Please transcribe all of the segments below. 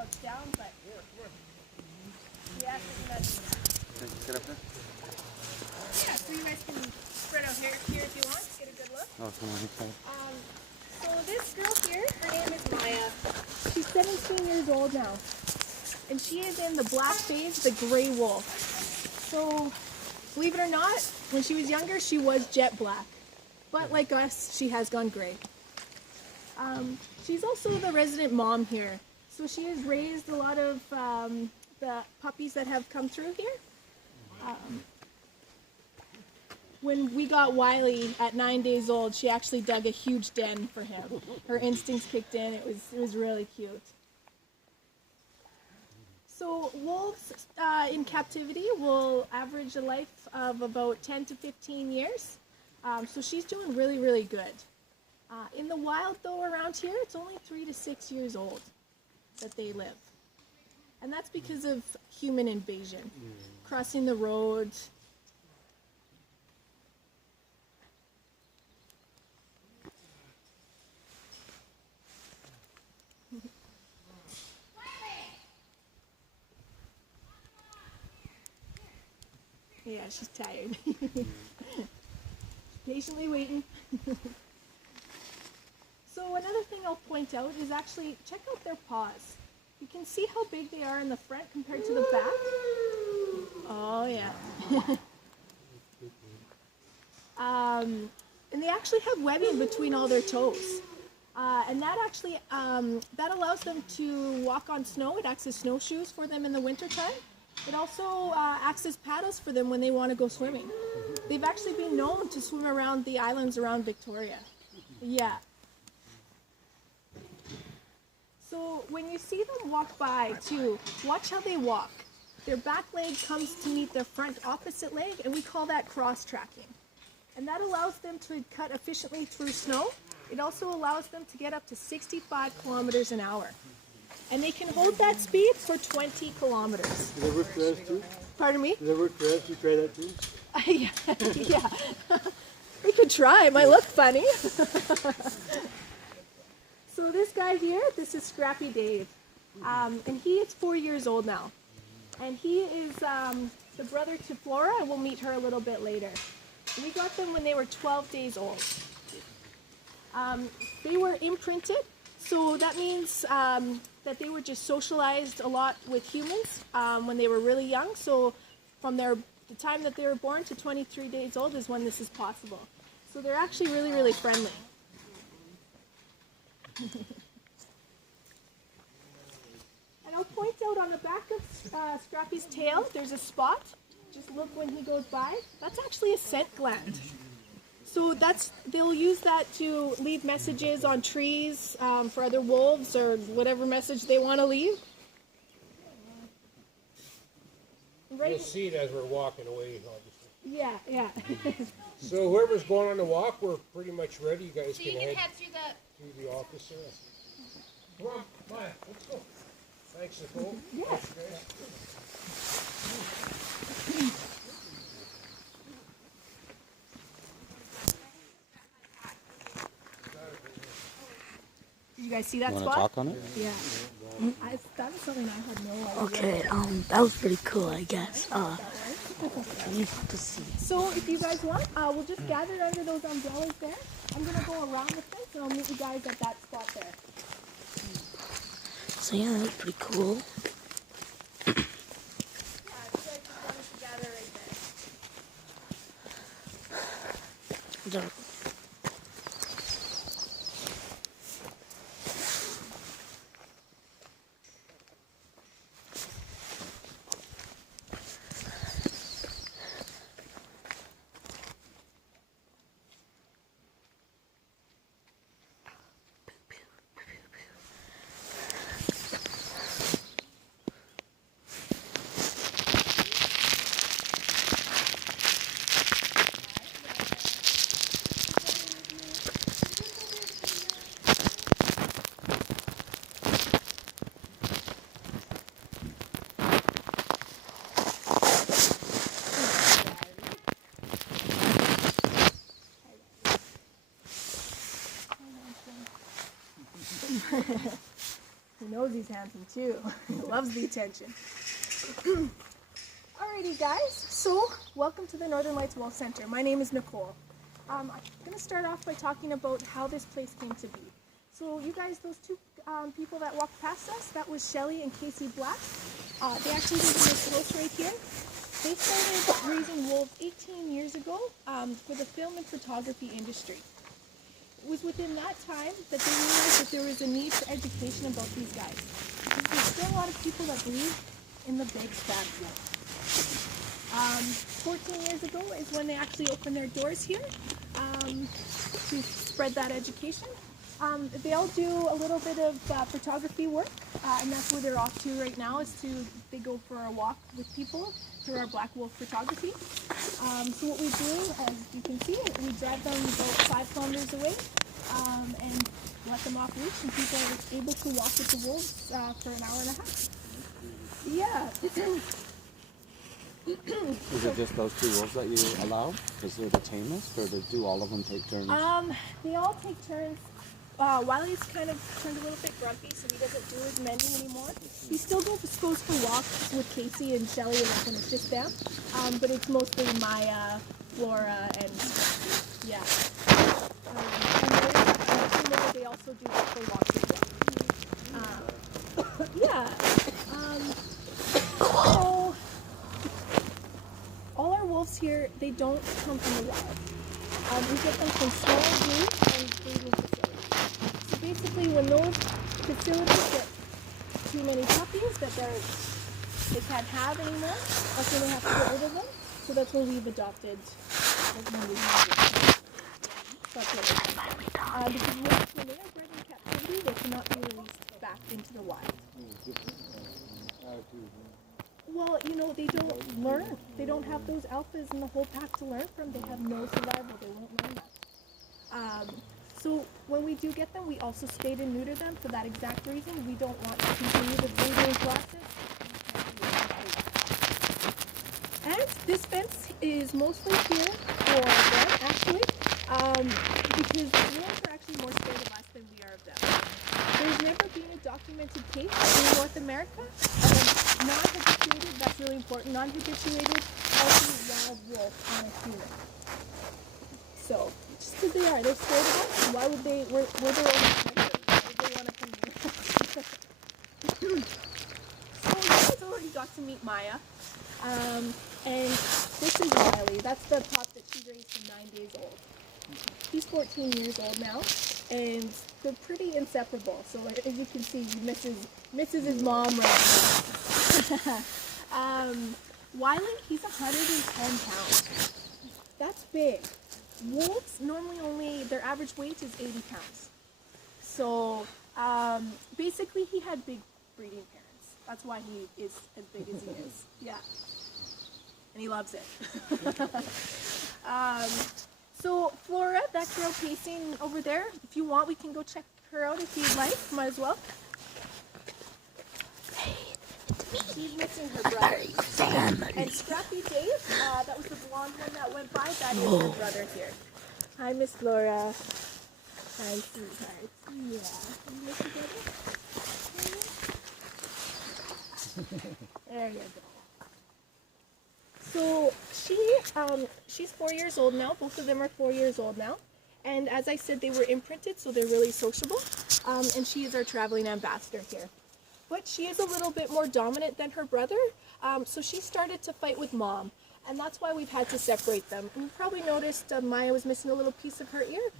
crouched down, but we ask that you not do that. Can you sit up there? Yeah, so you guys can spread out here if you want, get a good look. Oh, come on, okay. So this girl here, her name is Maya. She's 17 years old now. And she is in the black phase, the gray wolf. So, believe it or not, when she was younger, she was jet black. But like us, she has gone gray. She's also the resident mom here. So she has raised a lot of the puppies that have come through here. When we got Wiley at 9 days old, she actually dug a huge den for him. Her instincts kicked in. It was really cute. So wolves in captivity will average a life of about 10 to 15 years. So she's doing really, really good. In the wild, though, around here, it's only 3 to 6 years old that they live. And that's because of human invasion, crossing the road. Yeah, she's tired. Patiently waiting. So another thing I'll point out is actually check out their paws. You can see how big they are in the front compared to the back. Oh yeah. And they actually have webbing between all their toes. And that actually that allows them to walk on snow. It acts as snowshoes for them in the wintertime. It also acts as paddles for them when they want to go swimming. They've actually been known to swim around the islands around Victoria. Yeah. So when you see them walk by too, watch how they walk. Their back leg comes to meet their front opposite leg, and we call that cross-tracking. And that allows them to cut efficiently through snow. It also allows them to get up to 65 kilometers an hour. And they can hold that speed for 20 kilometers. Does that work for us too? Pardon me? Does that work for us? You try that too? Yeah. We could try. It might look funny. So this guy here, this is Scrappy Dave. And he is 4 years old now. And he is the brother to Flora, and we'll meet her a little bit later. And we got them when they were 12 days old. They were imprinted, so that means that they were just socialized a lot with humans when they were really young. So from the time that they were born to 23 days old is when this is possible. So they're actually really, really friendly. And I'll point out on the back of Scrappy's tail, there's a spot. Just look when he goes by. That's actually a scent gland. So they'll use that to leave messages on trees for other wolves or whatever message they want to leave. You'll see it as we're walking away, obviously. Yeah. So whoever's going on the walk, we're pretty much ready. You guys So can you can head head through the... to the office there. Come on, Maya, let's go. Thanks, Nicole. Yeah. Thanks, guys. Did you guys see that You want spot? to talk on it? Yeah. That was something I had no idea. Okay, that was pretty cool, I guess. You have to see. So if you guys want, we'll just gather under those umbrellas there. I'm going to go around the fence and I'll meet you guys at that spot there. So yeah, that was pretty cool. You guys just wanted to gather right there. There- He knows he's handsome too. He loves the attention. Alrighty guys, so welcome to the Northern Lights Wolf Center. My name is Nicole. I'm going to start off by talking about how this place came to be. So you guys, those two people that walked past us, that was Shelly and Casey Black. They actually live in this house right here. They started raising wolves 18 years ago for the film and photography industry. It was within that time that they realized that there was a need for education about these guys. Because there's still a lot of people that believe in the big bad wolf. 14 years ago is when they actually opened their doors here to spread that education. They all do a little bit of photography work, and that's where they're off to right now. They go for a walk with people through our Black Wolf photography. So what we do, as you can see, we drive them about 5 kilometers away and let them off leash, and people are able to walk with the wolves for an hour and a half. Yeah. Is it just those 2 wolves that you allow? Because they're the tamest, or do all of them take turns? They all take turns. Wiley's kind of turned a little bit grumpy, so he doesn't do as many anymore. He still goes for walks with Casey and Shelly and it's just them, but it's mostly Maya, Flora, and yeah. And they also do go for walks as well. Yeah. So all our wolves here, they don't come from the wild. We get them from small zoos and breeding facilities. So basically, when those facilities get too many puppies that they can't have anymore, that's when they have to get rid of them. So that's when we've adopted. That's when we have them. That's what it is. Because when they are bred in captivity, they cannot be released back into the wild. Well, they don't learn. They don't have those alphas in the whole pack to learn from. They have no survival. They won't learn that. So when we do get them, we also spay and neuter them for that exact reason. We don't want to continue the breeding process. And this fence is mostly here for them, actually, because wolves are actually more scared of us than we are of them. There's never been a documented case in North America of a non-habituated, that's really important, non-habituated healthy wild wolf on a human. So, just because they're scared of us, why would they, we're their own protectors. Why would they want to come near us? So, you guys already got to meet Maya. And this is Wiley. That's the pup that she raised from 9 days old. He's 14 years old now, and they're pretty inseparable. So as you can see, he misses his mom right now. Wiley, he's 110 pounds. That's big. Wolves normally their average weight is 80 pounds. So basically, he had big breeding parents. That's why he is as big as he is. Yeah. And he loves it. So Flora, that girl pacing over there, if you want, we can go check her out if you'd like. Might as well. She's missing her brother. And Scrappy Dave, that was the blonde one that went by, that is her brother here. Hi, Miss Flora. Hi, sweetheart. Yeah. You miss your brother? There you go. So she's 4 years old now. Both of them are 4 years old now. And as I said, they were imprinted, so they're really sociable. And she is our traveling ambassador here. But she is a little bit more dominant than her brother. So she started to fight with Mom. And that's why we've had to separate them. And you probably noticed Maya was missing a little piece of her ear.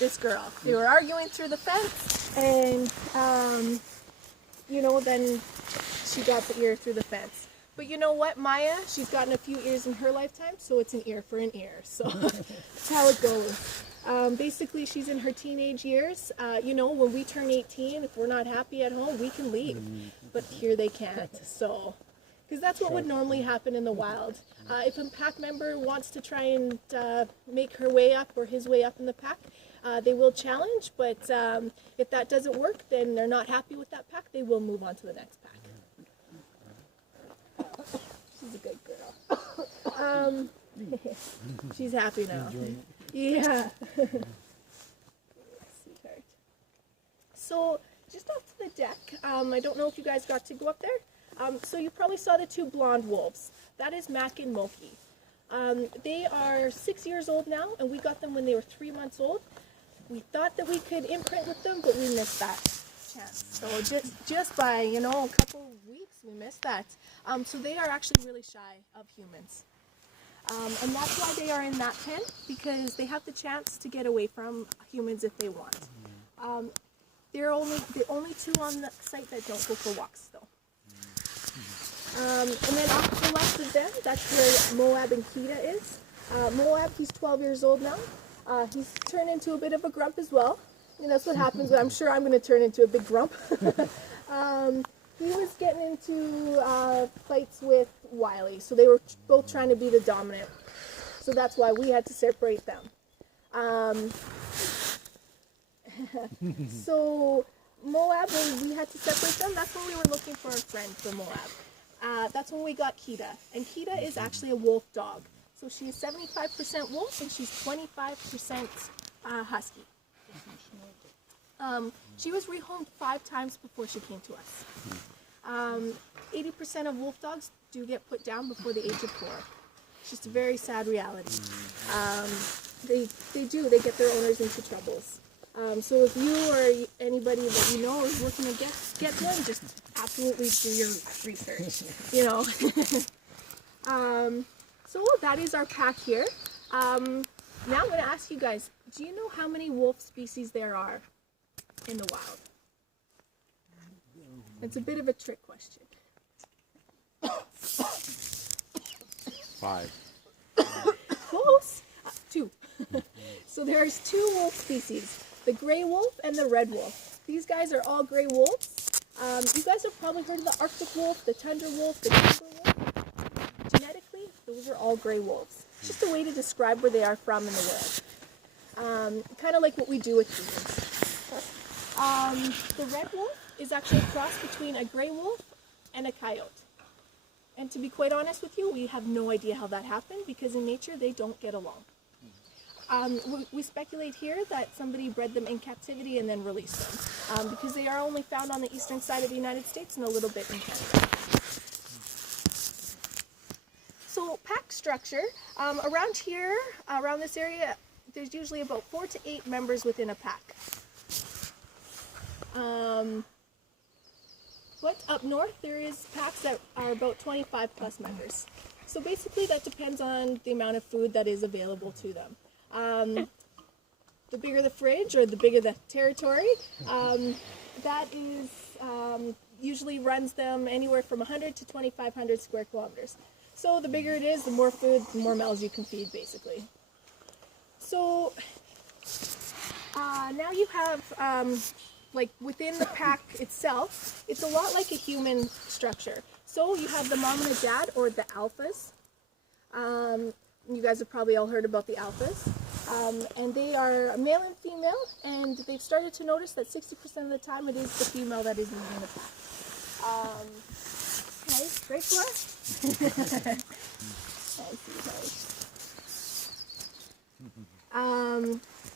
This girl. They were arguing through the fence. And, then she got the ear through the fence. But you know what, Maya, she's gotten a few ears in her lifetime, so it's an ear for an ear. So that's how it goes. Basically, she's in her teenage years. When we turn 18, if we're not happy at home, we can leave. But here they can't. So, because that's what would normally happen in the wild. If a pack member wants to try and make her way up or his way up in the pack, they will challenge. But if that doesn't work, then they're not happy with that pack, they will move on to the next pack. She's a good girl. She's happy now. Yeah. Sweetheart. So just off to the deck. I don't know if you guys got to go up there. So you probably saw the two blonde wolves. That is Mac and Moki. They are 6 years old now, and we got them when they were 3 months old. We thought that we could imprint with them, but we missed that chance. So just by, a couple weeks, we missed that. So they are actually really shy of humans. And that's why they are in that pen, because they have the chance to get away from humans if they want. They're the only two on the site that don't go for walks, though. And then off to the left of them, that's where Moab and Kita is. Moab, he's 12 years old now. He's turned into a bit of a grump as well. That's what happens. I'm sure I'm going to turn into a big grump. He was getting into fights with Wiley, so they were both trying to be the dominant. So that's why we had to separate them. So Moab, when we had to separate them, that's when we were looking for a friend for Moab. That's when we got Kita. And Kita is actually a wolf dog. So she is 75% wolf and she's 25% husky. She was rehomed 5 times before she came to us. 80% of wolf dogs do get put down before the age of 4. It's just a very sad reality. They get their owners into troubles. So if you or anybody that you know is looking to get one, just absolutely do your research, So that is our pack here. Now I'm going to ask you guys, do you know how many wolf species there are in the wild? It's a bit of a trick question. 5. Close. 2. So there's 2 wolf species, the gray wolf and the red wolf. These guys are all gray wolves. You guys have probably heard of the Arctic wolf, the tundra wolf, the timber wolf. Genetically, those are all gray wolves. It's just a way to describe where they are from in the world. Kind of like what we do with humans. The red wolf is actually a cross between a gray wolf and a coyote. And to be quite honest with you, we have no idea how that happened because in nature they don't get along. We speculate here that somebody bred them in captivity and then released them because they are only found on the eastern side of the United States and a little bit in Canada. So pack structure, around here, around this area, there's usually about 4 to 8 members within a pack. But up north, there is packs that are about 25 plus members. So basically that depends on the amount of food that is available to them. The bigger the fridge or the bigger the territory, that is usually runs them anywhere from 100 to 2,500 square kilometers. So the bigger it is, the more food, the more mouths you can feed, basically. So now you have, like within the pack itself, it's a lot like a human structure. So you have the mom and the dad, or the alphas. You guys have probably all heard about the alphas. And they are male and female, and they've started to notice that 60% of the time it is the female that is leading the pack. Okay, great for us.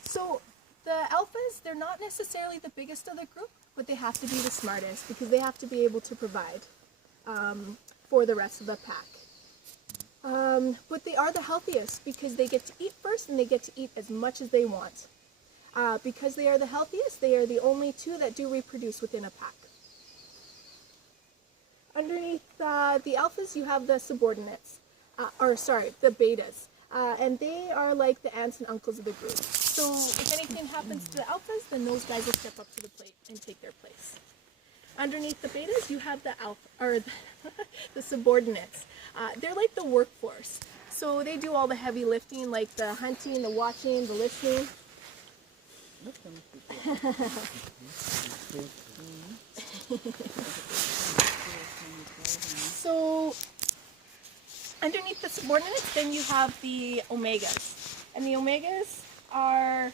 So the alphas, they're not necessarily the biggest of the group, but they have to be the smartest because they have to be able to provide for the rest of the pack. But they are the healthiest because they get to eat first and they get to eat as much as they want. Because they are the healthiest, they are the only 2 that do reproduce within a pack. Underneath the alphas, you have the subordinates, the betas. And they are like the aunts and uncles of the group. So if anything happens to the alphas, then those guys will step up to the plate and take their place. Underneath the betas, you have the the subordinates. They're like the workforce. So they do all the heavy lifting, like the hunting, the watching, the listening. So underneath the subordinates, then you have the omegas. And the omegas are,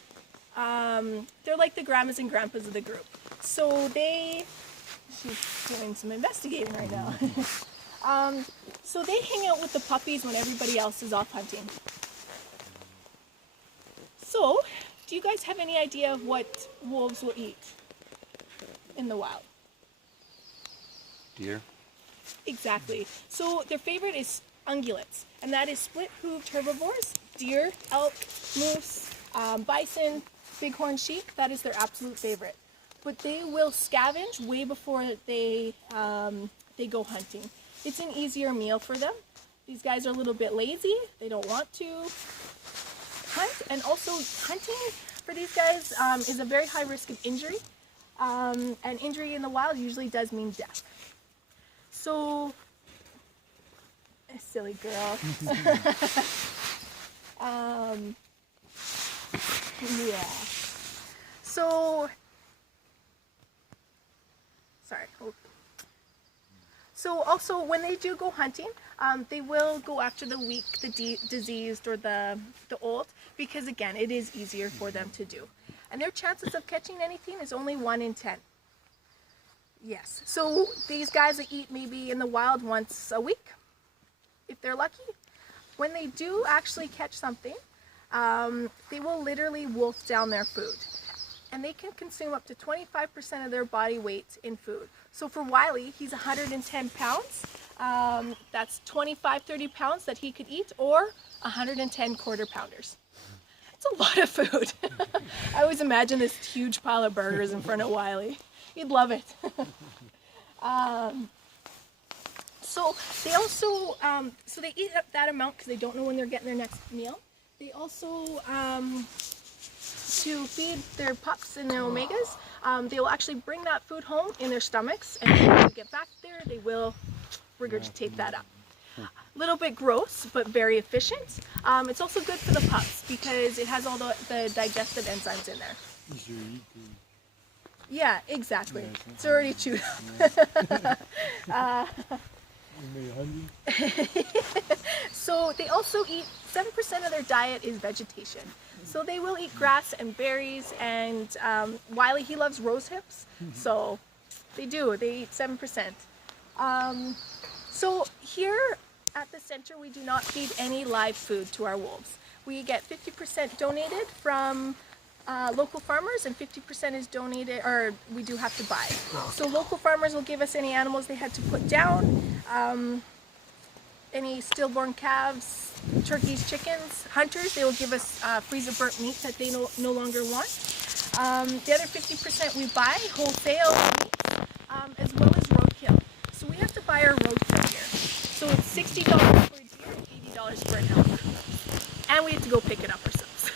they're like the grandmas and grandpas of the group. So she's doing some investigating right now. So they hang out with the puppies when everybody else is off hunting. So, do you guys have any idea of what wolves will eat in the wild? Deer. Exactly. So their favorite is ungulates, and that is split-hooved herbivores. Deer, elk, moose, bison, bighorn sheep. That is their absolute favorite. But they will scavenge way before they go hunting. It's an easier meal for them. These guys are a little bit lazy. They don't want to hunt, and also hunting for these guys is a very high risk of injury. And injury in the wild usually does mean death. So, silly girl. Yeah. So, sorry. So also when they do go hunting, they will go after the weak, the diseased, or the old, because again, it is easier for them to do. And their chances of catching anything is only 1 in 10. Yes. So these guys that eat maybe in the wild once a week, if they're lucky. When they do actually catch something, they will literally wolf down their food. And they can consume up to 25% of their body weight in food. So for Wiley, he's 110 pounds. That's 25, 30 pounds that he could eat, or 110 quarter pounders. It's a lot of food. I always imagine this huge pile of burgers in front of Wiley. He'd love it. So they also, so they eat up that amount because they don't know when they're getting their next meal. They also, to feed their pups and their omegas, they will actually bring that food home in their stomachs, and when they get back there, they will regurgitate that up. A little bit gross, but very efficient. It's also good for the pups because it has all the digestive enzymes in there. Yeah, exactly. It's already chewed up. So they also eat, 7% of their diet is vegetation. So they will eat grass and berries, and Wiley, he loves rose hips, so they eat 7%. So here at the center, we do not feed any live food to our wolves. We get 50% donated from local farmers, and 50% is donated, or we do have to buy. So local farmers will give us any animals they had to put down, any stillborn calves, turkeys, chickens. Hunters, they will give us freezer burnt meat that they no longer want. The other 50% we buy wholesale meats, as well as roadkill. So we have to buy our roadkill here. So it's $60 for a deer, $80 for an elk. And we have to go pick it up ourselves.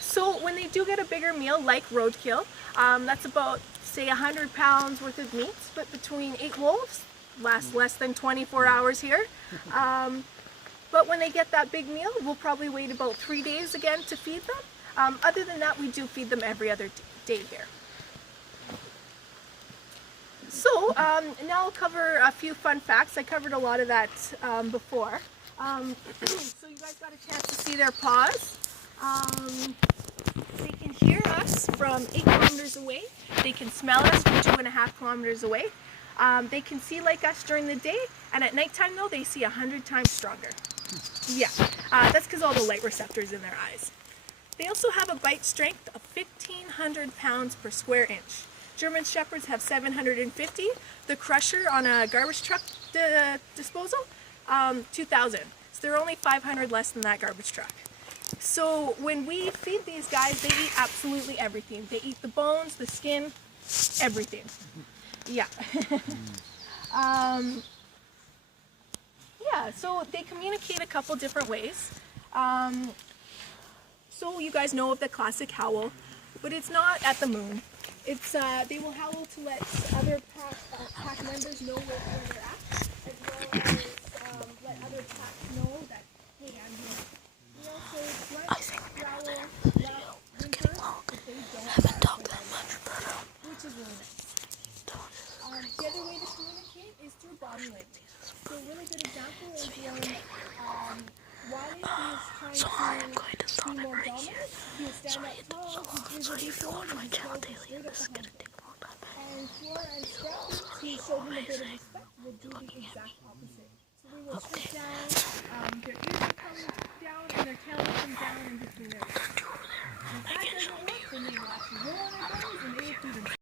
So when they do get a bigger meal like roadkill, that's about, say, 100 pounds worth of meat, split between 8 wolves, lasts less than 24 hours here. But when they get that big meal, we'll probably wait about 3 days again to feed them. Other than that, we do feed them every other day here. So now I'll cover a few fun facts. I covered a lot of that before. So you guys got a chance to see their paws. They can hear us from 8 kilometers away. They can smell us from 2.5 kilometers away. They can see like us during the day, and at nighttime though, they see 100 times stronger. Yeah, that's because all the light receptors in their eyes. They also have a bite strength of 1,500 pounds per square inch. German Shepherds have 750. The Crusher on a garbage truck disposal, 2,000. So they're only 500 less than that garbage truck. So when we feed these guys, they eat absolutely everything. They eat the bones, the skin, everything. Yeah. Yeah, so they communicate a couple different ways. So you guys know of the classic howl, but it's not at the moon. It's they will howl to let other pack members know where they're at, as well as let other packs know that, hey, I'm here. We also grunt, growl, laugh, whimper, but they don't haven't talked that much, but which is really nice. The other way to communicate is through body language. So a really good example is when Wiley is trying to be more dominant. He'll stand up tall, he'll do his forward, and he'll go straight up behind him. And Flora and Scrappy, to show him a bit of respect, will do the exact opposite. So they will sit down, their ears will come down, and their tail will come down in between their ears. If that doesn't work, then they will actually roll on their